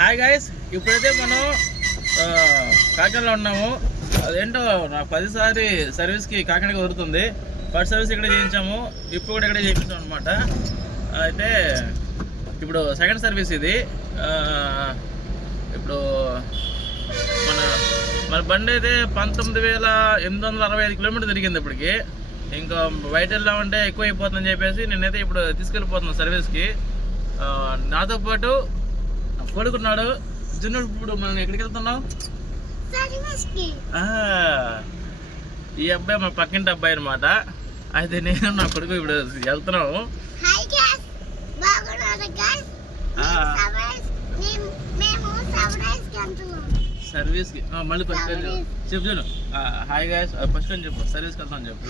Hi guys, ఇప్పుడైతే మనం కాకినాడలో ఉన్నాము. అదేంటో నాకు 10 సారి సర్వీస్కి కాకినాడకి వదులుతుంది. ఫస్ట్ సర్వీస్ ఇక్కడ చేయించాము, ఇప్పుడు కూడా ఇక్కడే చేయించాం అనమాట. అయితే ఇప్పుడు సెకండ్ సర్వీస్ ఇది. ఇప్పుడు మన బండి అయితే 19,865 కిలోమీటర్లు తిరిగింది ఇప్పటికి. ఇంకా బయట వెళ్దామంటే ఎక్కువ అయిపోతుందని చెప్పేసి నేనైతే ఇప్పుడు తీసుకెళ్ళిపోతున్నాను సర్వీస్కి. నాతో పాటు కొడుకున్నాడు జున్ను. ఇప్పుడు మనం ఎక్కడికి వెళ్తున్నాం? ఈ అబ్బాయి మన పక్కింటి అబ్బాయి అనమాట. అయితే నేను నా కొడుకు ఇప్పుడు వెళ్తున్నాము సర్వీస్కి. మళ్ళీ ఫస్ట్ చెప్పు జున్ను. హాయ్ గాయ్స్ ఫస్ట్ అని చెప్పు. సర్వీస్కి వెళ్తాను చెప్పు.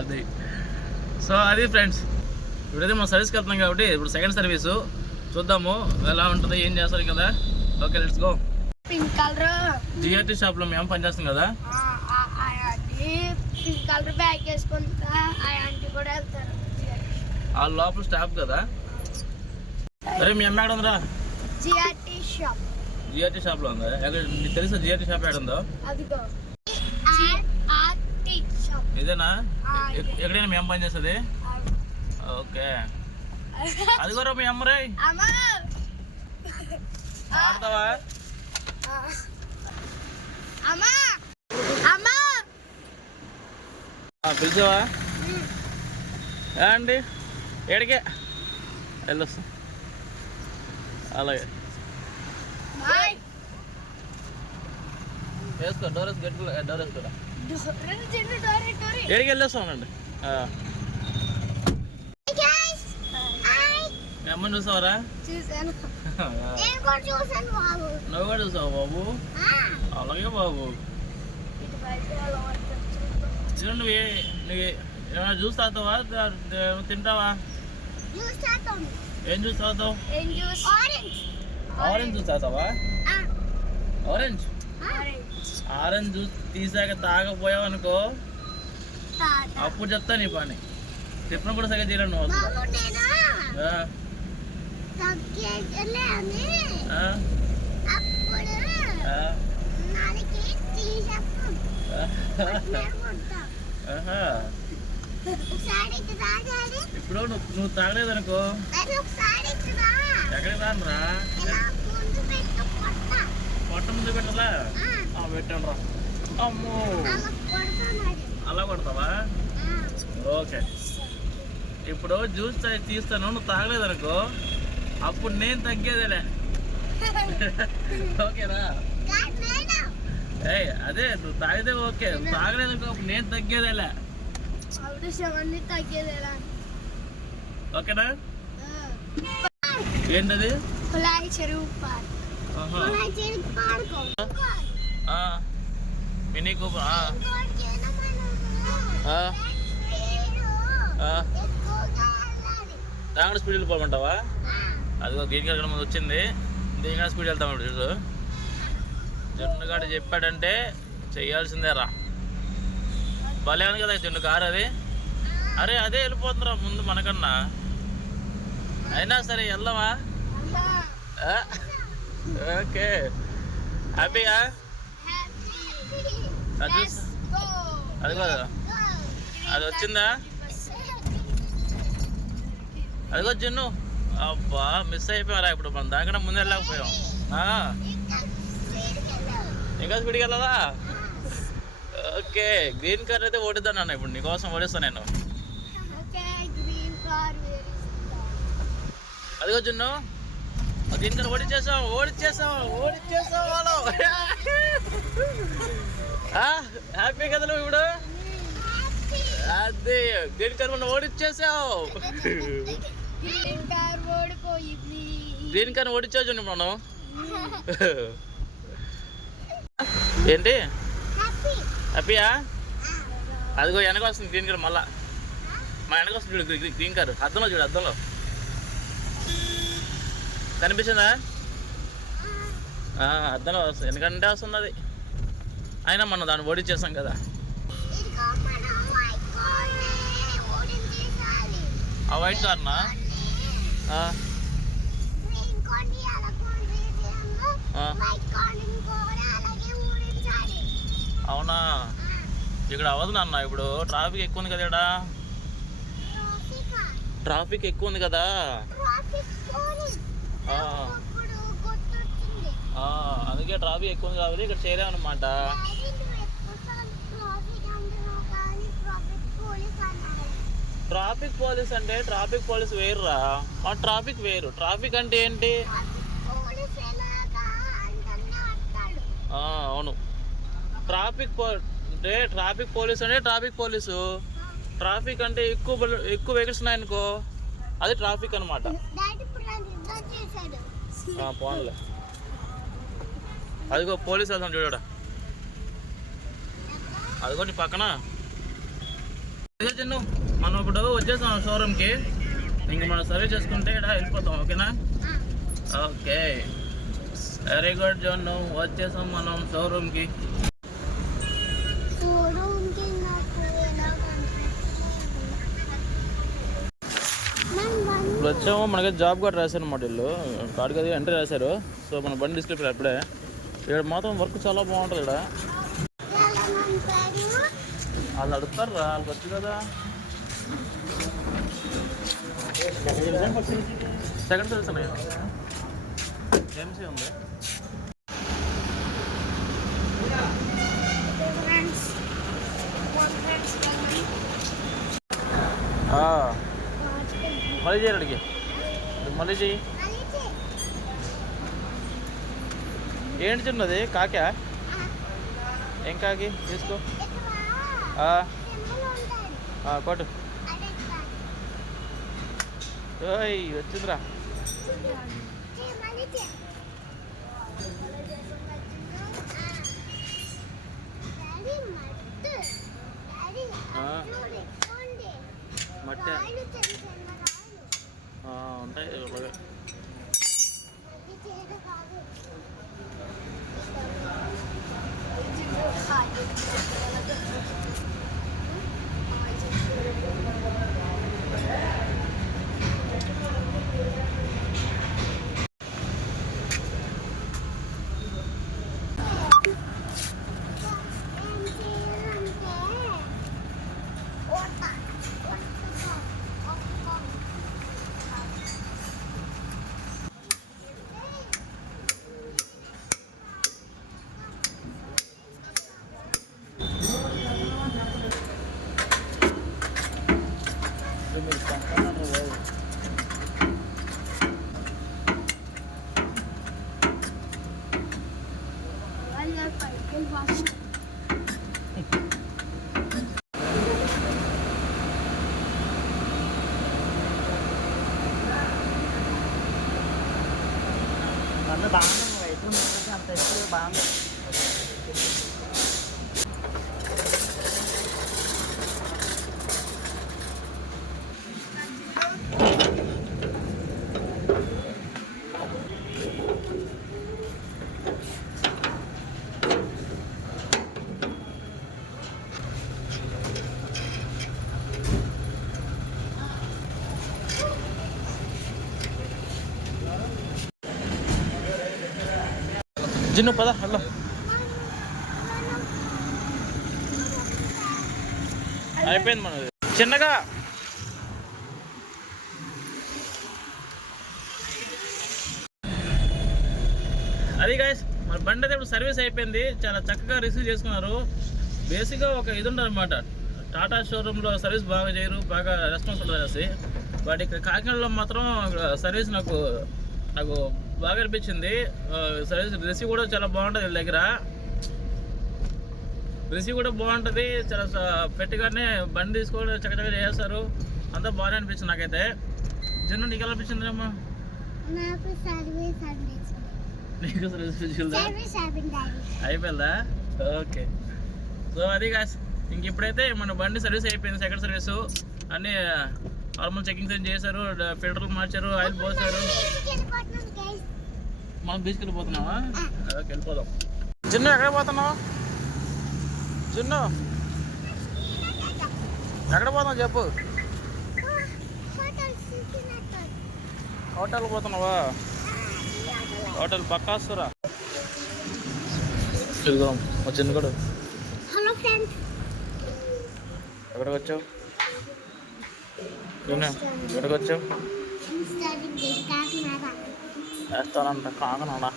అది సో అది ఫ్రెండ్స్, ఇప్పుడైతే మనం సర్వీస్కి వెళ్తున్నాం కాబట్టి ఇప్పుడు సెకండ్ సర్వీసు చూద్దాము ఎలా ఉంటుంది, ఏం చేస్తారు కదా. Okay let's go. Pink colour GRT షాప్లో మేము పనిచేస్తాం కదా. పింక్ కలర్ బ్యాగ్ వేసుకుంటా కూడా వెళ్తారు. ఆ లోపల స్టాఫ్ కదా. అరే మీ అమ్మ ఎక్కడ ఉందిరా? GRT shop. జిఆర్టీ షాప్లో ఉందా? నీకు తెలుసా జిఆర్టీ షాప్ ఎక్కడ ఉందో? అదిగో ఇదేనా? ఎక్కడైనా మేము పని చేస్తుంది. ఓకే అది కూడా మీ అమ్మరే ఆడతావా? పిలిచావా? అండి ఏడికే వెళ్ళొస్తాం. అలాగే వేసుకో. డోర్ వేసుకో, గట్టి డోర్ వేసుకోరా. ఏడికి వెళ్ళొస్తామండి. మీ అమ్మని చూసావరా? నువ్వు కూడా చూసావు బాబు? అలాగే బాబు. నువ్వు ఏమైనా జ్యూస్ తాగుతావా, తింటావా? ఏం జ్యూస్ తాగుతావు? ఆరెంజ్ జ్యూస్ తాగుతావా? ఆరెంజ్ జ్యూస్ తీసాక తాగపోయావు అనుకో అప్పుడు చెప్తా నీ పని. టిఫిన్ కూడా సరిగ్గా చేయలేను నువ్వు అసలు. ఇప్పుడు నువ్వు తాగలేదు అనుకో ఎక్కడికి రానురా? పొట్ట ముందు పెట్టాలా? పెట్టాను రా. అమ్మో అలా కొడతావా? ఓకే ఇప్పుడు జ్యూస్ తీస్తాను, నువ్వు తాగలేదు అనుకో అప్పుడు నేను తగ్గేదేలే. ఓకేనా? అదే నువ్వు తాగితే ఓకే, నువ్వు తాగలేదు అనుకో అప్పుడు నేను తగ్గేదేలే. ఓకేనా? ఏంటది? Mini Cooper. దాంట్లో స్పీడ్ వెళ్ళిపోమంటావా? అదిగో దీనికి వెళ్ళడం ముందు వచ్చింది, దీనికన్నా స్పీడ్ వెళ్తామంట. చూడు జున్నుగాడు చెప్పాడంటే చెయ్యాల్సిందే రా. భలే ఉంది కదా జున్ను కారు అది. అరే అదే వెళ్ళిపోతుందిరా ముందు మనకన్నా. అయినా సరే వెళ్దామా? ఓకే హ్యాపీగా? అదిగో అది వచ్చిందా? అదిగో జున్ను. అబ్బా మిస్ అయిపోయారా? ఇప్పుడు మనం దానికన్నా ముందు వెళ్ళకపోయాం. ఇంకా స్పీడ్కి వెళ్ళాలా? ఓకే గ్రీన్ కార్ అయితే ఓడిద్దాను అన్న. ఇప్పుడు నీకోసం ఓడిస్తాను నేను. అదిగో జున్ను గ్రీన్ కార్ ఓడిచ్చేసాం. వాళ్ళు హ్యాపీ కదా నువ్వు ఇప్పుడు? అదే గ్రీన్ కార్ మనం ఓడిచ్చేసావు. గ్రీన్ కార్ ఓడిచ్చావు జున్ను మనం. ఏంటి హ్యాపీయా? అదిగో వెనక వస్తుంది గ్రీన్ కార్. మళ్ళా మా వెనక వస్తుంది చూడు గ్రీన్ కార్. అద్దంలో చూడు, అద్దంలో కనిపిస్తుందా? అద్దంలో వస్తుంది, ఎందుకంటే వస్తుంది అది. అయినా మనం దాన్ని ఓడిచ్చేస్తాం కదా. ఆ వైట్ కార్నా? అవునా? ఇక్కడ అవ్వదు నాన్న, ఇప్పుడు ట్రాఫిక్ ఎక్కువ ఉంది కదా. ఇక్కడ ట్రాఫిక్ ఎక్కువ ఉంది కదా, అందుకే ట్రాఫిక్ ఎక్కువ ఉంది కాబట్టి ఇక్కడ చేయలేమన్నమాట. ట్రాఫిక్ పోలీస్ అంటే ట్రాఫిక్ పోలీస్ వేరురా, ఆ ట్రాఫిక్ వేరు. ట్రాఫిక్ అంటే ఏంటి? అవును, అంటే ట్రాఫిక్ పోలీస్ అంటే ట్రాఫిక్ పోలీసు. ట్రాఫిక్ అంటే ఎక్కువ వెహికల్స్ ఉన్నాయనుకో, అది ట్రాఫిక్ అనమాట. పోన్లే, అదిగో పోలీస్ వెళ్తాం చూడ, అదిగో నీ పక్కన. చిన్ను, మనం ఇప్పుడు వచ్చేసాం షోరూమ్కి. ఇంక మనం సర్వీస్ చేసుకుంటే ఇక్కడ వెళ్ళిపోతాం. ఓకేనా? Okay, very good zone. వచ్చేసాం మనం షోరూమ్కి. ఇప్పుడు వచ్చాము. మనకి జాబ్ కార్డ్ రాశారు అన్నమాట. వీళ్ళు కార్డు కదా ఎంట్రీ రాశారు. సో మన బండి డిస్క్రిప్షన్ అప్పుడే. ఇక్కడ మాత్రం వర్క్ చాలా బాగుంటుంది. ఇక్కడ వాళ్ళు అడుగుతారు రా, వాళ్ళకి వచ్చు కదా. సెకండ్ సర్వీస్ అన్నాయి, ఎంసీ ఉంది. మళ్ళీ చేయరు అడిగి, మళ్ళీ చెయ్యి. ఏంటి చిన్నది? కాకా? ఏం కాకి? తీసుకో, కొట్టు. ఓయ్ వచ్చిందిరా. మట్టి ఉంటాయి. జిన్ను పద, హలో. అయిపోయింది మనది చిన్నగా. అది గైస్, మన బండి అయితే ఇప్పుడు సర్వీస్ అయిపోయింది. చాలా చక్కగా రిసీవ్ చేసుకున్నారు. బేసిక్గా ఒక ఇది ఉంటుంది అనమాట, టాటా షోరూంలో సర్వీస్ బాగా చేయరు, బాగా రెస్పాన్స్ ఉంటుంది అనేసి. బట్ ఇక్కడ కాకినాడలో మాత్రం సర్వీస్ నాకు బాగా అనిపించింది. సర్వీస్ రిసీవ్ కూడా చాలా బాగుంటుంది. వీళ్ళ దగ్గర రిసీవ్ కూడా బాగుంటుంది. చాలా పెట్టగానే బండి తీసుకొని చక్కగా చేస్తారు. అంతా బాగానే అనిపించింది నాకైతే. జన్ను, నీకు ఎలా అనిపించింది అమ్మా? నీకు సర్వీస్ అయిపోయిందా? ఓకే. సో అది కాదు, ఇంక ఇప్పుడైతే మన బండి సర్వీస్ అయిపోయింది. సెకండ్ సర్వీసు అన్నీ నార్మల్ చెకింగ్స్ ఏం చేశారు, ఫిల్టర్లు మార్చారు, ఆయిల్ పోసారు. మనం బీచ్కి వెళ్ళిపోతున్నావా? ఓకే, వెళ్ళిపోదాం. జున్ను, ఎక్కడ పోతున్నావు? జున్ను, ఎక్కడ పోతున్నావు చెప్పు. హోటల్ పోతున్నావా? హోటల్ బక్కాసురా. ఇదిగో వచ్చింది కూడా. హలో ఫ్రెండ్స్, ఎక్కడికి వచ్చావు? ఎక్కడికి వచ్చావు? వేస్తానంట కాకనాడా.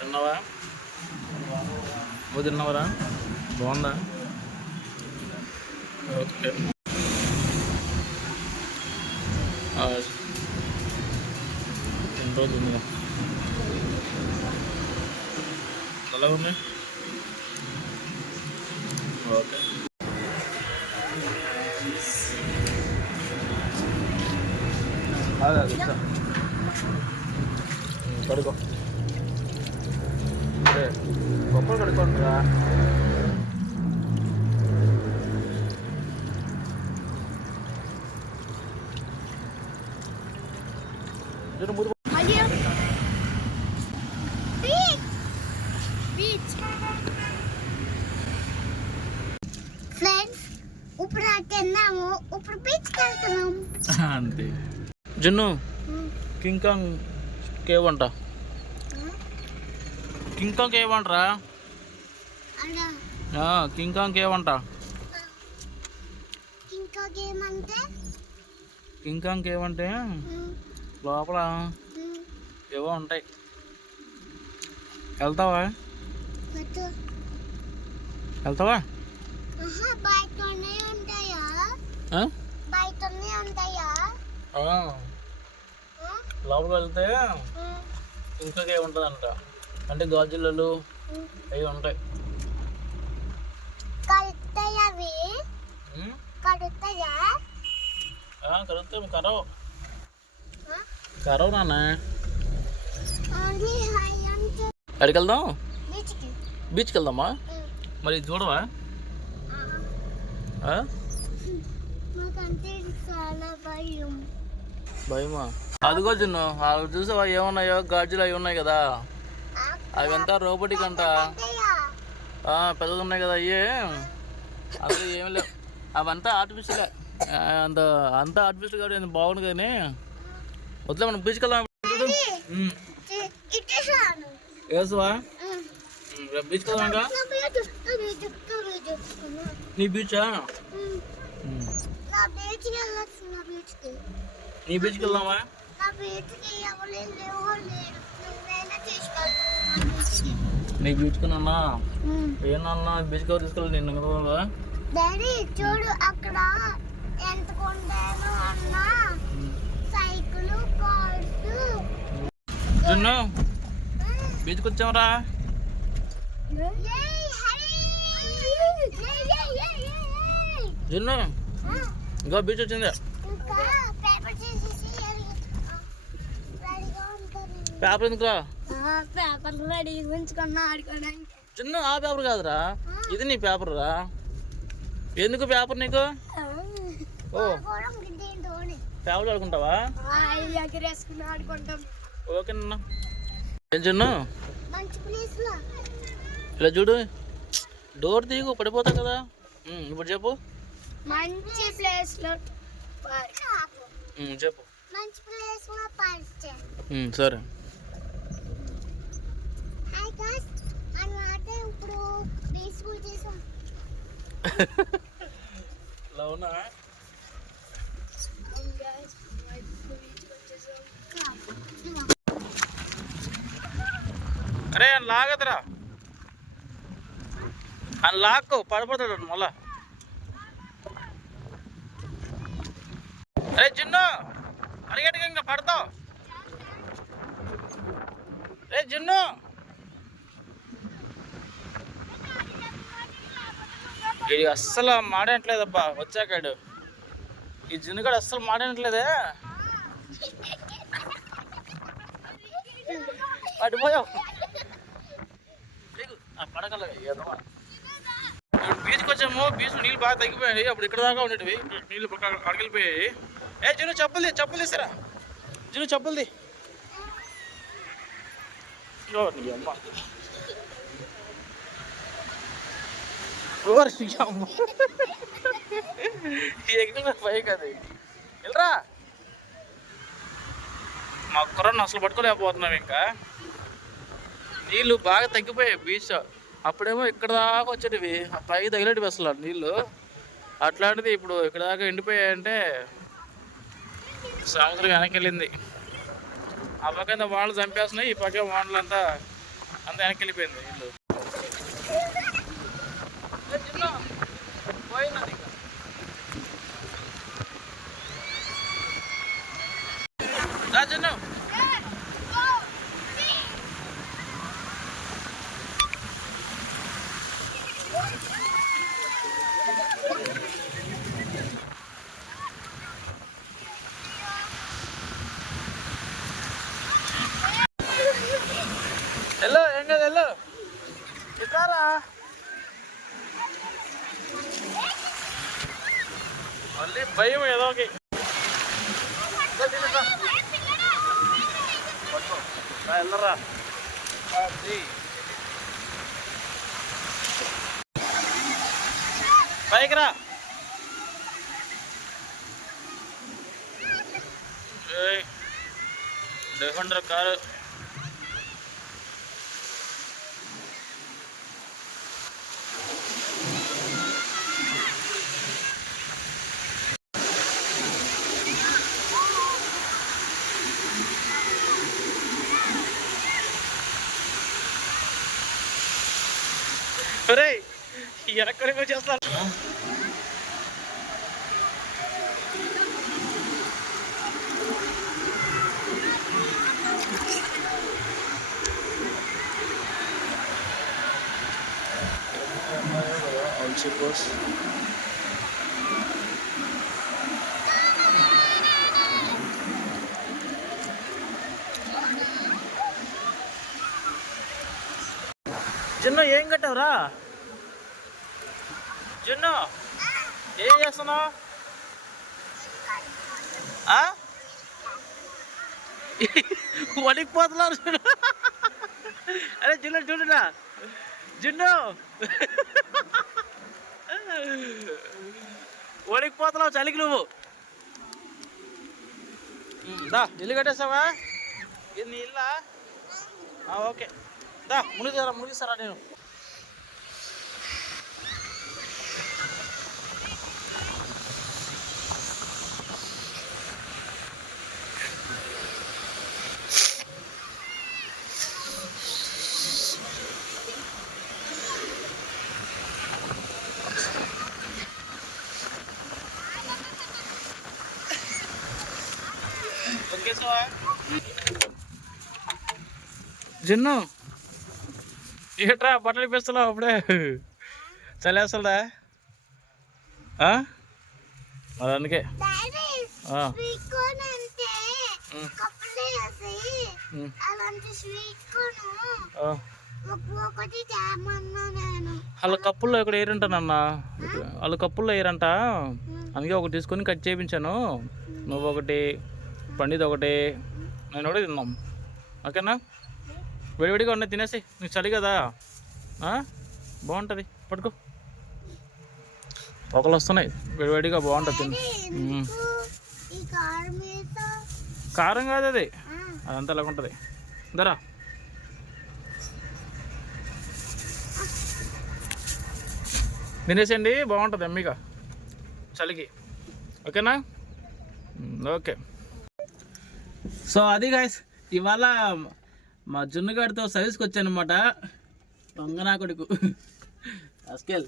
తిన్నావా? నువ్వు తిన్నావరా? బాగుందా? ఓకే. ఎన్ని రోజులు ఉందా? ఎలా ఉంది? ఓకే. అదే కడుకో. అదే గొప్పలు కడుకోండిరా. ఫ్రెండ్స్ ఇప్పుడు తిన్నాము, ఇప్పుడు బీచ్కి వెళ్తున్నాం. అంతే. జున్ను కింగ్ కాంగ్ కేవ్ అంట. కింగ్ కాంగ్ కేవ్ అంటరా? కింగ్ కాంగ్ కేవ్ అంట. కింగ్ కాంగ్ కేవ్ అంటే లోపల ఏవో ఉంటాయి. వెళ్తావా? వెళ్తావా? లోపలికి వెళ్తే ఇంకా ఏముంటుందంట అంటే గాజులలు అవి ఉంటాయి. కలుగుతాయి. కరవు నాన్న. ఎక్కడికి వెళ్దాం? బీచ్కి వెళ్దామా? మరి చూడవా? భయమా? అదిగో జున్ను అవి చూసావా ఏమున్నాయో? గాజులు అవి ఉన్నాయి కదా, అవి అంతా రోబోటిక్ అంట. పెద్దది ఉన్నాయి కదా అయ్యే. అసలు ఏమి లేవు, అవంతా ఆర్టిఫిషియల్. అంతా ఆర్టిఫిషియల్ కాబట్టి బాగుంది కానీ వద్దులే, మనం బీచ్కి వెళ్దాం. వేసవా? బీచ్కి వెళ్దాం. నీ బీచా? నీ బీచ్కి వెళ్దామా? నీ బీచ్కి నాన్న ఏమన్నా బీచ్కి తీసుకెళ్ళి నిన్ను కదా. డాడీ చూడు అక్కడ ఎంత కొంటాను అన్నా, సైకిల్, కార్స్. జున్ను బీచ్కి వచ్చామరా. జున్ను ఇంకా బీచ్ వచ్చింది. పేపర్ ఎందుకురా? పేపర్ రెడీ ఉంచుకున్నా ఆడుకోవడానికి. చిన్న ఆ పేపర్ కాదురా, ఇది నీ పేపర్ రా. ఎందుకు పేపర్ నీకు? ఓ పేపర్ ఆడుకుంటావా? ఓకేనా. ఏం చిన్న ఇలా చూడు, డోర్ తీగు పడిపోతా కదా. ఇప్పుడు చెప్పు. మంచి ప్లేస్ లో చెప్పు. మంచి ప్లేస్ లో సరే. హాయ్ గాయ్స్, అన్నమాట ఇప్పుడు బీచ్ వచ్చేసాం. లౌనా అరే అని లాగదురా, అని లాక్కు పడిపోతాడు మళ్ళా. అరే చిన్ను అడిగేట్టుగా ఇంకా పడతావు. రే చిన్ను ఇది అస్సలు మాడట్లేదబ్బా. వచ్చాకాడు ఈ జిన్నుగాడు అస్సలు మాడట్లేదే. పడిపోయావు పడగల. బీచ్కి వచ్చాము, బీచ్ నీళ్ళు బాగా తగ్గిపోయాయి. అప్పుడు ఇక్కడ దాకా ఉండేటివి, నీళ్ళు అడగలిపోయాయి. ఏ జిన్ను చెప్పులు తీసారా? జిన్ను చెప్పులది. అమ్మ ఎగిన పైకి అది వెళ్ళరా. మా కుర్రను అసలు పట్టుకోలేకపోతున్నాం. ఇంకా నీళ్ళు బాగా తగ్గిపోయాయి బీచ్. అప్పుడేమో ఇక్కడ దాకా వచ్చేటివి, ఆ పైకి తగిలేటివి అసలు నీళ్ళు. అట్లాంటిది ఇప్పుడు ఇక్కడ దాకా ఎండిపోయాయంటే సముద్రం వెనక్కి వెళ్ళింది. ఆ పక్కన వానలు చంపేస్తున్నాయి, ఈ పక్క వానలు అంతా వెనక్కి వెళ్ళిపోయింది నీళ్ళు. పోయినది చిన్న. హలో ఏం కదా హలో ఇస్తారా మళ్ళీ భయం ఏదో ఒక వెళ్ళరా. పైకి రా. డిఫెండర్ కారు వెనక్కి చేస్తారు. చిన్న ఏం కట్టావురా? జున్ను ఏం చేస్తున్నావు? వణికిపోతున్నారు చూడు. అరే జున్ను చూడురా, జున్ను వణికిపోతున్నావు చలికి నువ్వు. దా ఇల్లు కట్టేస్తావా? ఇది నీ ఇల్లా? ఓకే దా మునిగిస్తారా నేను. జున్ను ఏట్రా బట్టలు ఇప్పిస్తున్నావు అప్పుడే? చలేస్తుందా? మరి అందుకే వాళ్ళ కప్పుల్లో ఇక్కడ వేయరంటానన్న, వాళ్ళ కప్పుల్లో వేయరంట. అందుకే ఒకటి తీసుకొని కట్ చేయించాను. నువ్వు ఒకటి, పండిది ఒకటి, నేను ఒకటి తిన్నాం. ఓకేనా? వేడివేడిగా ఉన్నాయి తినేసి. నీకు చలి కదా, బాగుంటుంది. పట్టుకో, పొగలు వస్తున్నాయి, వేడివేడిగా బాగుంటుంది తిని. కారం కాదు అది, అదంతా అలాగ ఉంటుంది. దరా తినేసేయండి, బాగుంటుంది అమ్మిగా చలికి. ఓకేనా? ఓకే. సో అది గాయ్స్, ఇవాళ మా జున్నుగాడితో సర్వీస్కి వచ్చాను అనమాట. దొంగ నా కొడుకు అస్కెల్.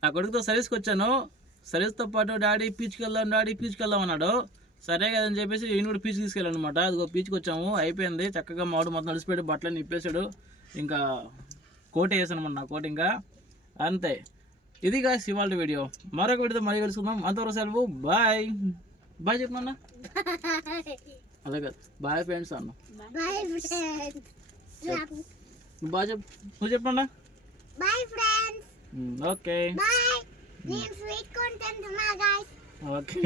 నా కొడుకుతో సర్వీస్కి వచ్చాను. సర్వీస్తో పాటు డాడీ పీచ్కి వెళ్దాం అన్నాడు. సరే కదని చెప్పేసి ఈయన కూడా పీచ్ తీసుకెళ్ళాను అనమాట. అదిగో పీచ్కి వచ్చాము, అయిపోయింది చక్కగా. మామిడి మొత్తం నడిచిపోయాడు, బట్టలన్నీ ఇప్పేసాడు. ఇంకా కోట్ వేసాను అనమాట, నా కోట్. ఇంకా అంతే. ఇది గాయ్స్ ఇవాళ వీడియో. మరొక వీడియోతో మళ్ళీ కలుసుకుందాం. అంతవరకు సెలవు. బాయ్ బాయ్ చెప్పమన్నా. అదే కదా బాయ్ ఫ్రెండ్స్ అన్న. బాయ్ చెప్పు, నువ్వు చెప్పన్నా. Okay okay.